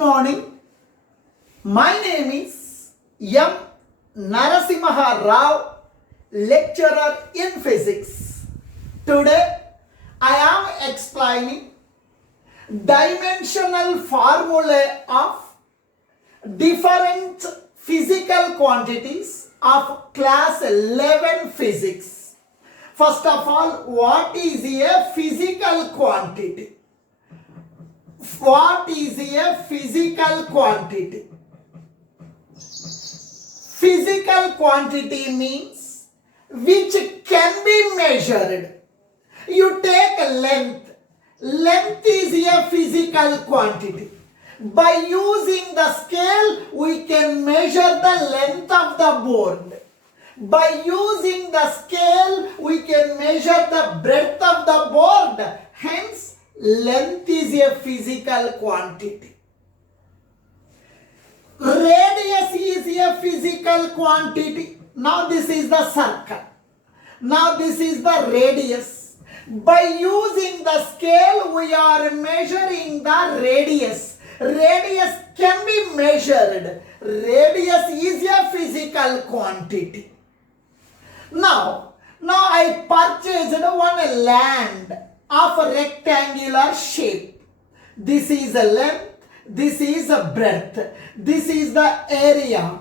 morning. My name is Narasimharao, lecturer in physics. Today I am explaining dimensional formulae of different physical quantities of class 11 physics. First of all, what is a physical quantity? What is a physical quantity? Physical quantity means which can be measured. You take a length. Length is a physical quantity. By using the scale, we can measure the length of the board. By using the scale, we can measure the breadth of the board. Hence, length is a physical quantity. Radius is a physical quantity. Now this is the circle. Now this is the radius. By using the scale, we are measuring the radius. Radius can be measured. Radius is a physical quantity. Now I purchased one land of a rectangular shape. This is a length, this is a breadth, this is the area.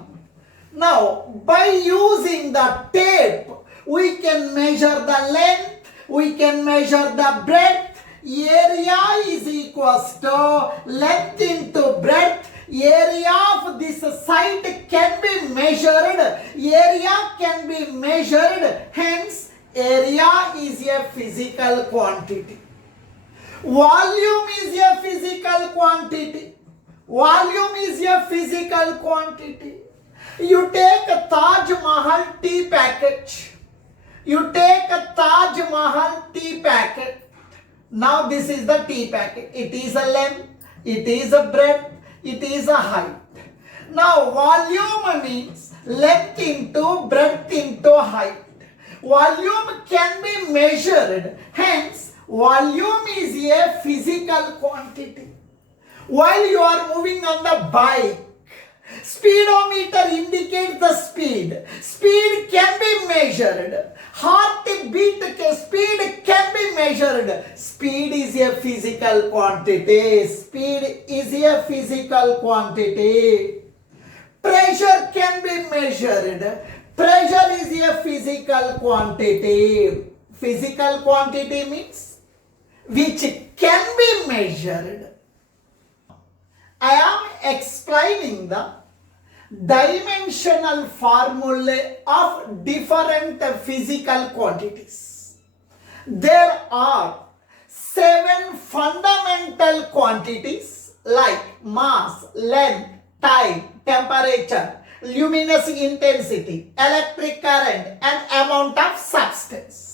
Now, by using the tape, we can measure the length, we can measure the breadth. Area is equals to length into breadth. Area of this site can be measured. Area can be measured. Hence, area is a physical quantity. Volume is a physical quantity. Volume is a physical quantity. You take a Taj Mahal tea packet. You take a Taj Mahal tea packet. Now this is the tea packet. It is a length, it is a breadth, it is a height. Now volume means length into breadth into height. Volume can be measured. Hence, volume is a physical quantity. While you are moving on the bike, speedometer indicates the speed. Speed can be measured. Heartbeat speed can be measured. Speed is a physical quantity. Speed is a physical quantity. Pressure can be measured. Pressure is a physical quantity. Physical quantity means which can be measured. I am explaining the dimensional formulae of different physical quantities. There are 7 fundamental quantities like mass, length, time, temperature, luminous intensity, electric current, and amount of substance.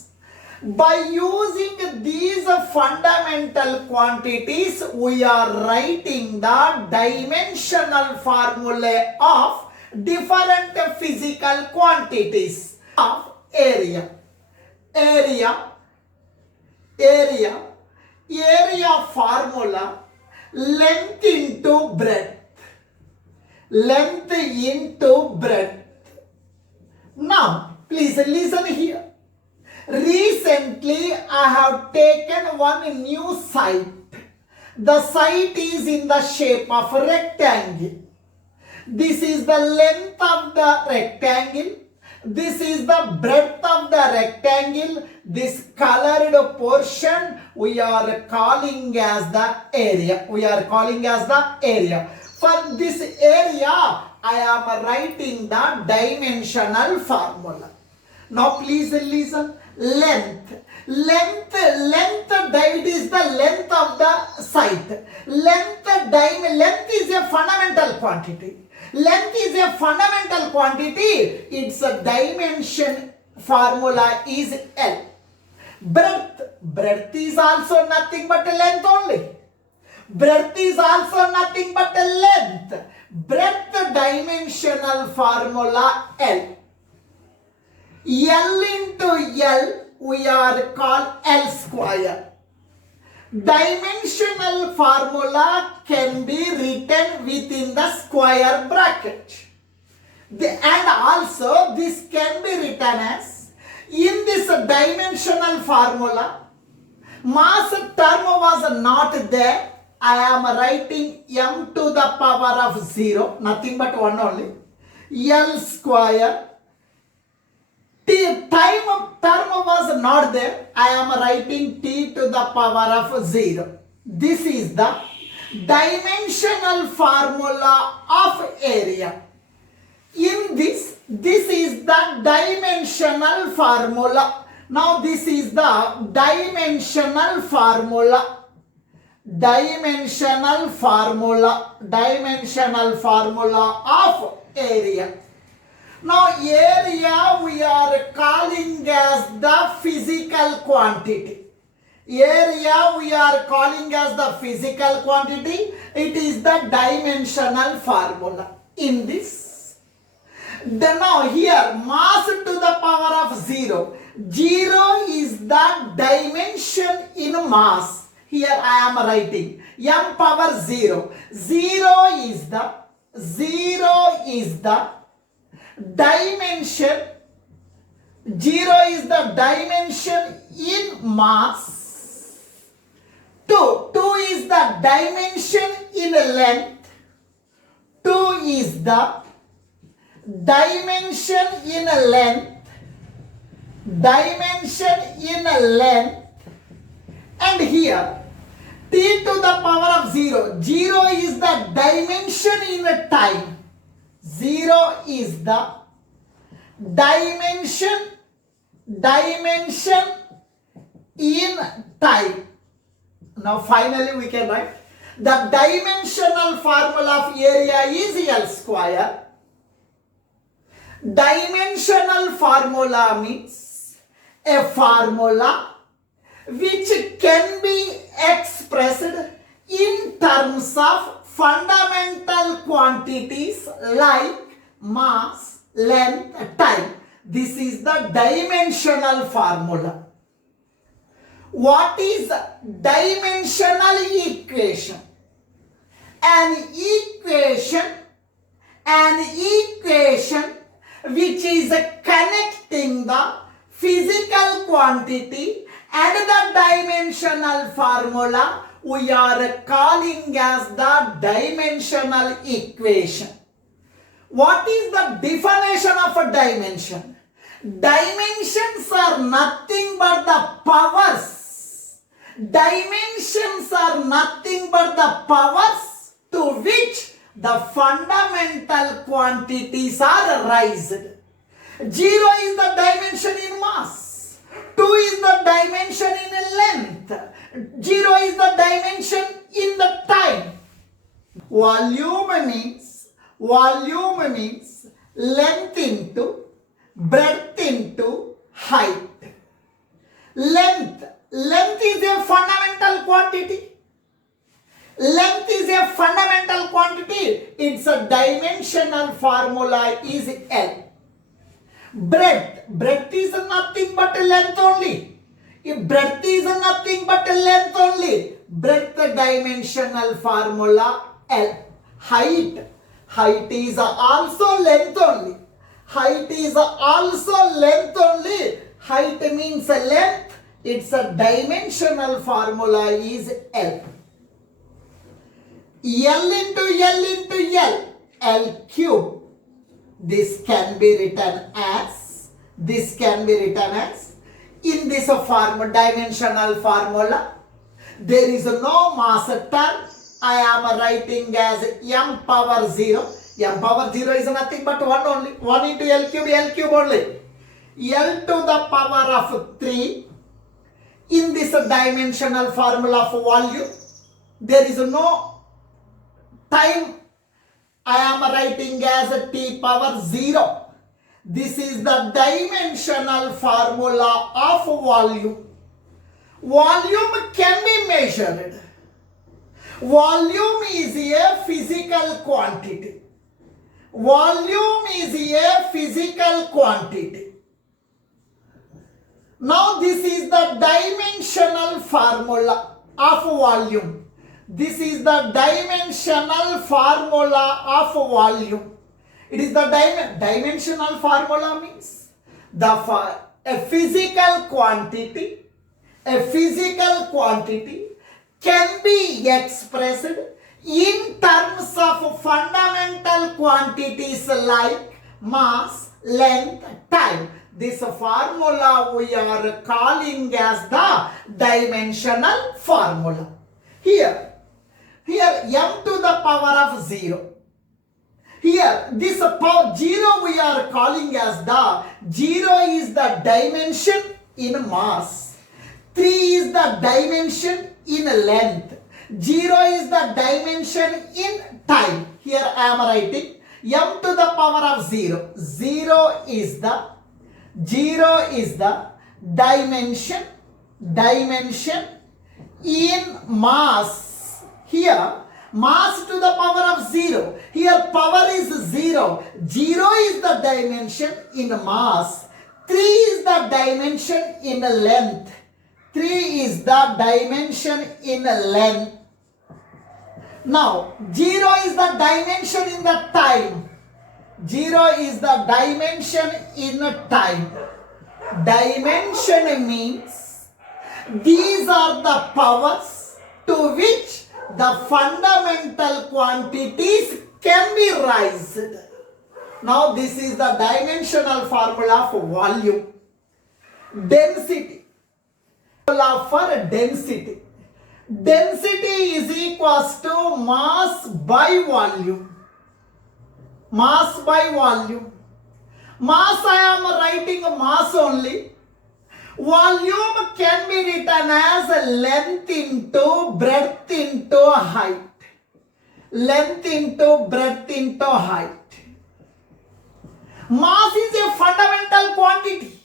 By using these fundamental quantities, we are writing the dimensional formulae of different physical quantities of area. Area formula, length into breadth. Length into breadth. Now, please listen here. Recently, I have taken one new site. The site is in the shape of a rectangle. This is the length of the rectangle. This is the breadth of the rectangle. This colored portion we are calling as the area. We are calling as the area. For this area, I am writing the dimensional formula. Now please listen. Length is the length of the site. Length is a fundamental quantity. Length is a fundamental quantity. Its dimension formula is L. Breadth is also nothing but length only. Breadth is also nothing but length. Breadth dimensional formula L. L into L we are called L square. Dimensional formula can be written square bracket. And also this can be written as, in this dimensional formula, mass term was not there. I am writing m to the power of 0, nothing but 1 only. L square. Time term was not there. I am writing t to the power of 0. This is the dimensional formula of area. In this is the dimensional formula. Now this is the dimensional formula. Dimensional formula of area. Now area we are calling as the physical quantity. Area we are calling as the physical quantity. It is the dimensional formula. In this, now here mass to the power of 0. 0 is the dimension in mass. Here I am writing m power 0. 0 is the dimension. 0 is the dimension in mass. 2 is the dimension in length. 2 is the dimension in length. And here t to the power of 0. 0 is the dimension in time. 0 is the dimension in time. Now finally we can write the dimensional formula of area is L square. Dimensional formula means a formula which can be expressed in terms of fundamental quantities like mass, length, time. This is the dimensional formula. What is dimensional equation? An equation which is connecting the physical quantity and the dimensional formula we are calling as the dimensional equation. What is the definition of a dimension? Dimensions are nothing but the powers. Dimensions are nothing but the powers to which the fundamental quantities are raised. 0 is the dimension in mass. 2 is the dimension in length. 0 is the dimension in the time. Volume means length into breadth into height. Length is a fundamental quantity. Length is a fundamental quantity. Its a dimensional formula is L. Breadth is nothing but length only. If breadth is nothing but length only, breadth dimensional formula L. Height is also length only. Height is also length only. Height means length. Its a dimensional formula is L. L into L cube. This can be written as in this dimensional formula. There is no mass term. I am writing as m power 0. M power 0 is nothing but 1 only. 1 into L cube only. L to the power of 3. In this dimensional formula of volume, there is no time. I am writing as t power 0. This is the dimensional formula of volume. Volume can be measured. Volume is a physical quantity. Volume is a physical quantity. Now this is the dimensional formula of volume. This is the dimensional formula of volume. It is the dimensional formula means a physical quantity can be expressed in terms of fundamental quantities like mass, length, time. This formula we are calling as the dimensional formula. Here m to the power of 0. Here this power 0 we are calling as the 0 is the dimension in mass. 3 is the dimension in length. 0 is the dimension in time. Here I am writing m to the power of 0. 0 is the dimension in mass. Here mass to the power of 0. Here power is 0. 0 is the dimension in mass. 3 is the dimension in length. 3 is the dimension in length. Now 0 is the dimension in the time. 0 is the dimension in time. Dimension means these are the powers to which the fundamental quantities can be raised. Now this is the dimensional formula for volume. Density. Formula for density. Density is equals to mass by volume. Mass by volume. Mass I am writing mass only. Volume can be written as length into breadth into height. Length into breadth into height. Mass is a fundamental quantity.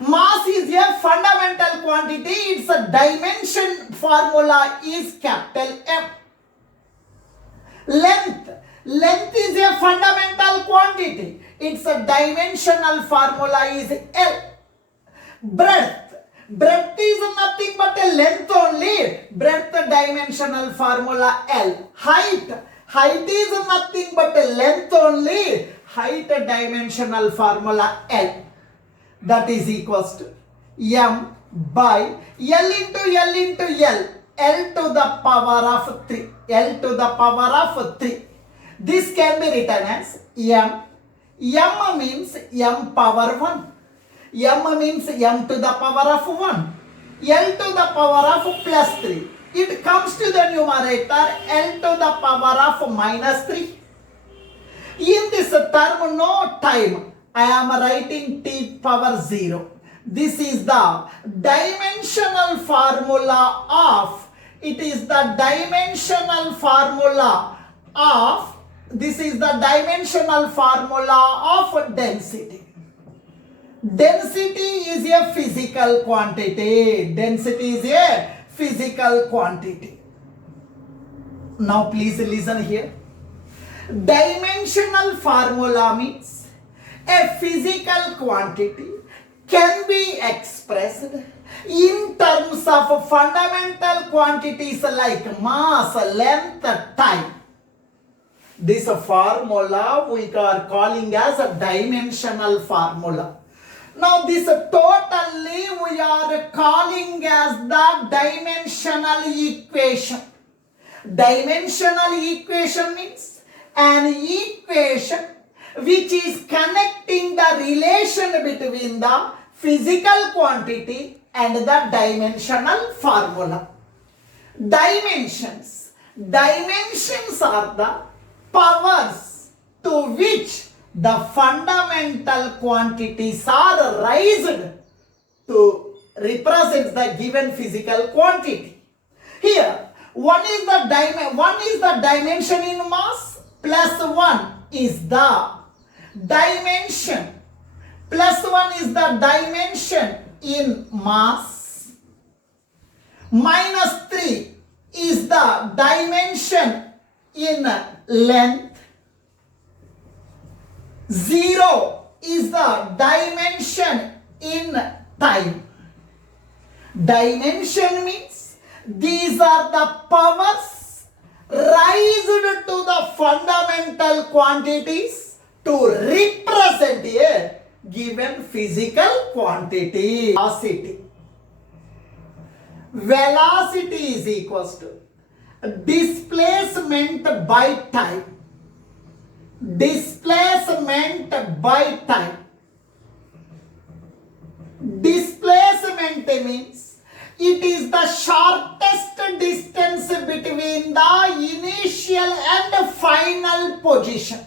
Mass is a fundamental quantity. Its dimension formula is capital M. Length. Length is a fundamental quantity. Its dimensional formula is L. Breadth. Breadth is nothing but a length only. Breadth dimensional formula L. Height. Height is nothing but a length only. Height dimensional formula L. That is equals to M by L into L into L. L to the power of 3. L to the power of 3. This can be written as M. M means M power 1. M means M to the power of 1. L to the power of plus 3. It comes to the numerator L to the power of minus 3. In this term no time. I am writing t power 0. This is the dimensional formula of, it is the dimensional formula of, this is the dimensional formula of density. Density is a physical quantity. Density is a physical quantity. Now please listen here. Dimensional formula means a physical quantity can be expressed in terms of fundamental quantities like mass, length, time. This formula we are calling as a dimensional formula. Now this totally we are calling as the dimensional equation. Dimensional equation means an equation which is connecting the relation between the physical quantity and the dimensional formula. Dimensions. Dimensions are the powers to which the fundamental quantities are raised to represent the given physical quantity. Here, one is the dimension in mass, plus 1 is the dimension, plus 1 is the dimension in mass, minus 3 is the dimension in length, 0 is the dimension in time. Dimension means These are the powers raised to the fundamental quantities to represent a given physical quantity. Velocity is equals to displacement by time. Displacement by time. Displacement means it is the shortest distance between the initial and final position.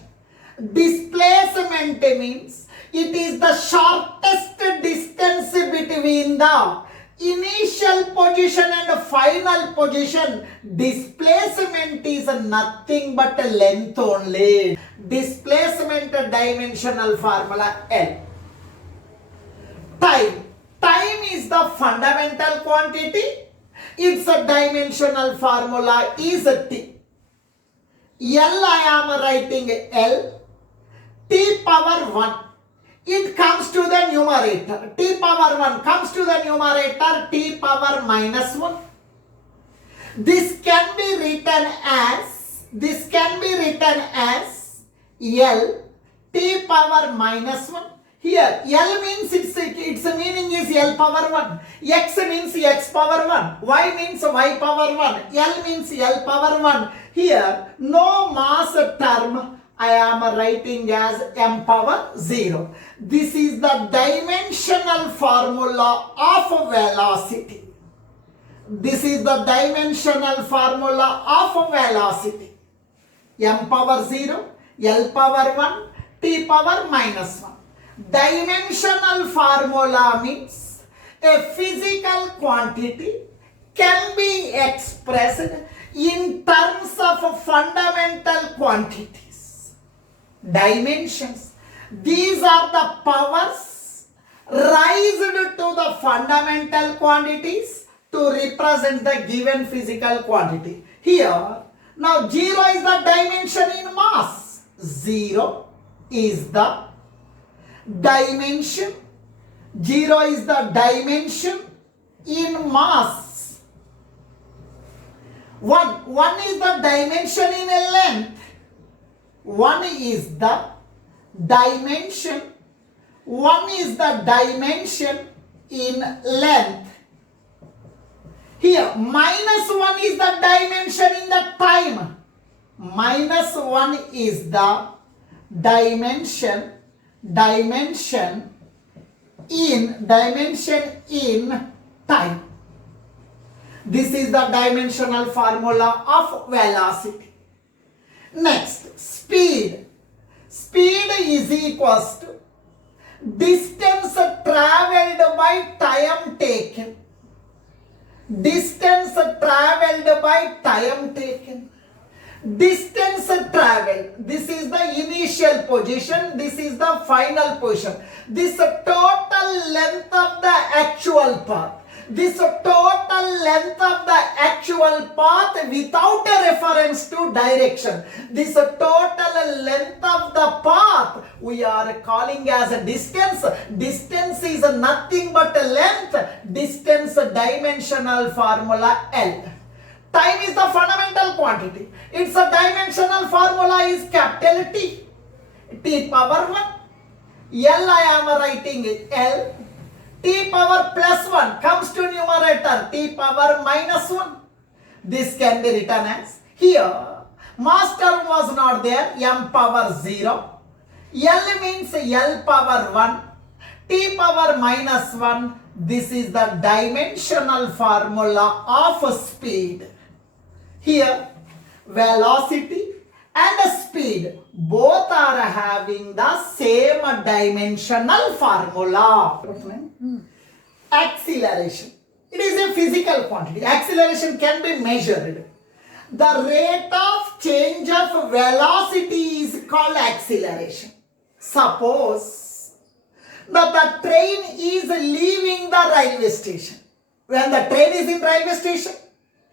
Displacement means it is the shortest distance between the initial position and final position. Displacement is nothing but length only. Displacement dimensional formula L. Time. Time is the fundamental quantity. Its dimensional formula is T. L I am writing L. T power 1. It comes to the numerator. T power 1 comes to the numerator. T power minus 1. This can be written as L T power minus 1. Here L means its meaning is L power 1. X means X power 1. Y means Y power 1. L means L power 1. Here no mass term I am writing as m power 0. This is the dimensional formula of velocity. This is the dimensional formula of velocity. M power 0, L power 1, T power minus 1. Dimensional formula means a physical quantity can be expressed in terms of fundamental quantities. Dimensions. These are the powers raised to the fundamental quantities to represent the given physical quantity. Here, now 0 is the dimension in mass. 0 is the dimension. 0 is the dimension in mass. 1 is the dimension in a length. 1 is the dimension. 1 is the dimension in length. Here, minus 1 is the dimension in the time. Minus 1 is the dimension in time. This is the dimensional formula of velocity. Next, speed. Speed is equals to distance traveled by time taken. Distance traveled by time taken. Distance traveled. This is the initial position. This is the final position. This total length of the actual path. This total length of the actual path without a reference to direction. This total length of the path we are calling as a distance. Distance is nothing but a length. Distance dimensional formula L. Time is the fundamental quantity. Its dimensional formula is capital T. T power 1. L I am writing L. T power plus 1 comes to numerator. T power minus 1. This can be written as, here mass term was not there. M power 0. L means L power 1. T power minus 1. This is the dimensional formula of speed. Here, velocity and speed both are having the same dimensional formula. Acceleration. It is a physical quantity. Acceleration can be measured. The rate of change of velocity is called acceleration. Suppose that the train is leaving the railway station. When the train is in railway station,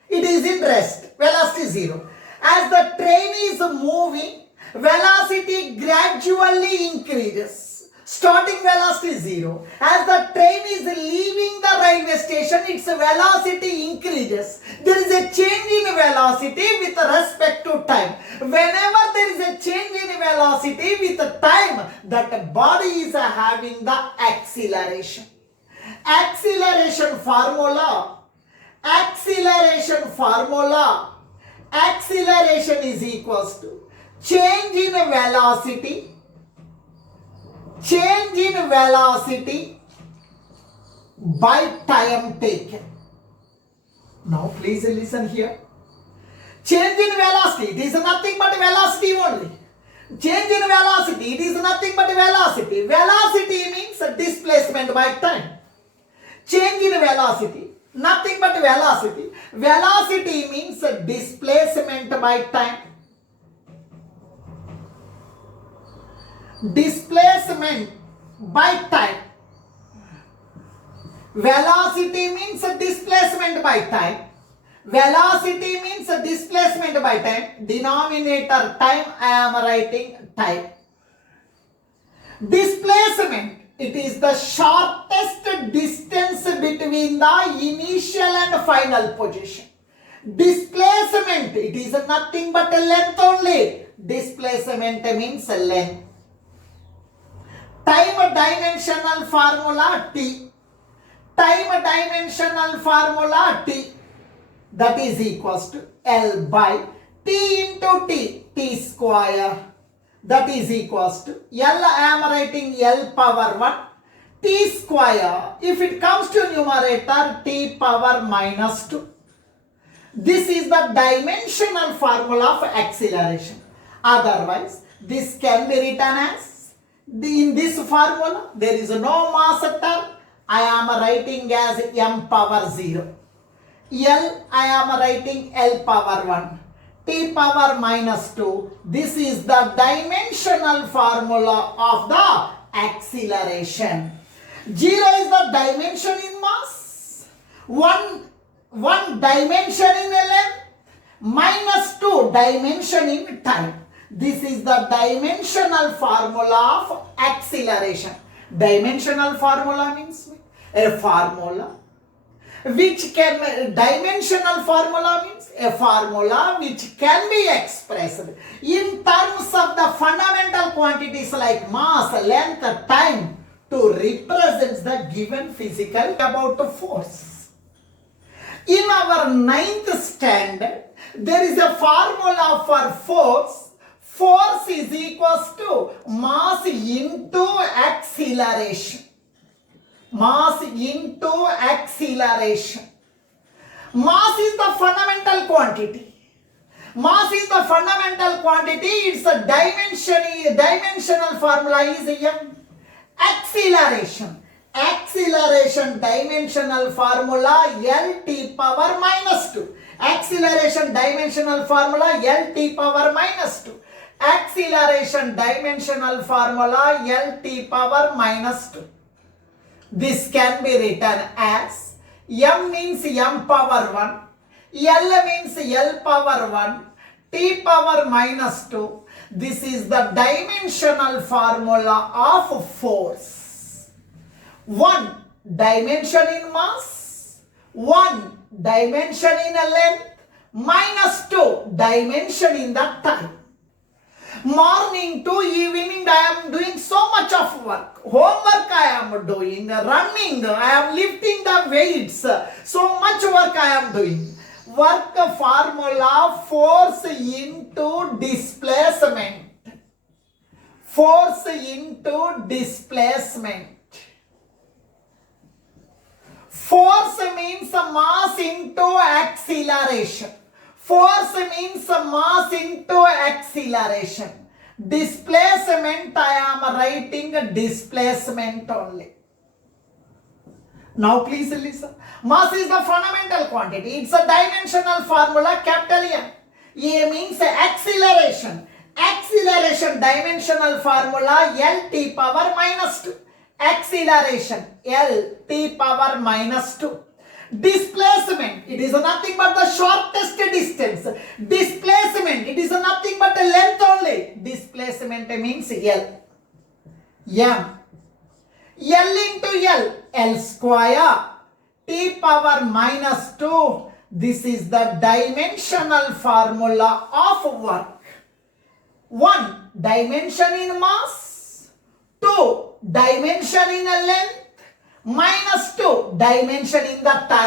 it is in rest. Velocity 0. As the train is moving, velocity gradually increases. Starting velocity is 0. As the train is leaving the railway station, its velocity increases. There is a change in velocity with respect to time. Whenever there is a change in velocity with time, that body is having the acceleration. Acceleration formula is equals to change in velocity by time taken. Now please listen here. Change in velocity, it is nothing but velocity only. Change in velocity, it is nothing but velocity. Velocity means displacement by time. Change in velocity, nothing but velocity. Velocity means displacement by time. Displacement by time. Velocity means displacement by time. Velocity means displacement by time. Denominator time, I am writing time. Displacement, it is the shortest distance between the initial and final position. Displacement, it is nothing but length only. Displacement means length. Time dimensional formula T. Time dimensional formula T. That is equals to L by T into T. T square. That is equals to L, I am writing L power 1. T square. If it comes to numerator, T power minus 2. This is the dimensional formula of acceleration. Otherwise, this can be written as, in this formula, there is no mass term. I am writing as m power 0. L, I am writing L power 1. T power minus 2. This is the dimensional formula of the acceleration. 0 is the dimension in mass. 1 dimension in length. Minus 2 dimension in time. This is the dimensional formula of acceleration. Dimensional formula means a formula which can, dimensional formula means a formula which can be expressed in terms of the fundamental quantities like mass, length, time to represent the given physical about the force. In our 9th standard, there is a formula for force. Force is equals to mass into acceleration. Mass into acceleration. Mass is the fundamental quantity. Mass is the fundamental quantity. Its a dimensional formula is m. Acceleration. Acceleration dimensional formula L T power minus 2. Acceleration dimensional formula L T power minus 2. Acceleration dimensional formula L T power minus 2. This can be written as m means m power 1, L means L power 1, T power minus 2. This is the dimensional formula of force. 1 dimension in mass, 1 dimension in length, minus 2 dimension in the time. Morning to evening I am doing so much of work. Homework I am doing, running, I am lifting the weights. So much work I am doing. Work formula force into displacement. Force into displacement. Force means mass into acceleration. Force means mass into acceleration. Displacement, I am writing displacement only. Now please listen. Mass is the fundamental quantity. It's a dimensional formula, capital M. A means acceleration. Acceleration dimensional formula L T power minus 2. Acceleration L T power minus 2. Displacement, it is nothing but the shortest distance. Displacement, it is nothing but a length only. Displacement means L. M. L into L square, T power minus 2. This is the dimensional formula of work. 1. Dimension in mass. 2. Dimension in length. Minus 2. Dimension in the time.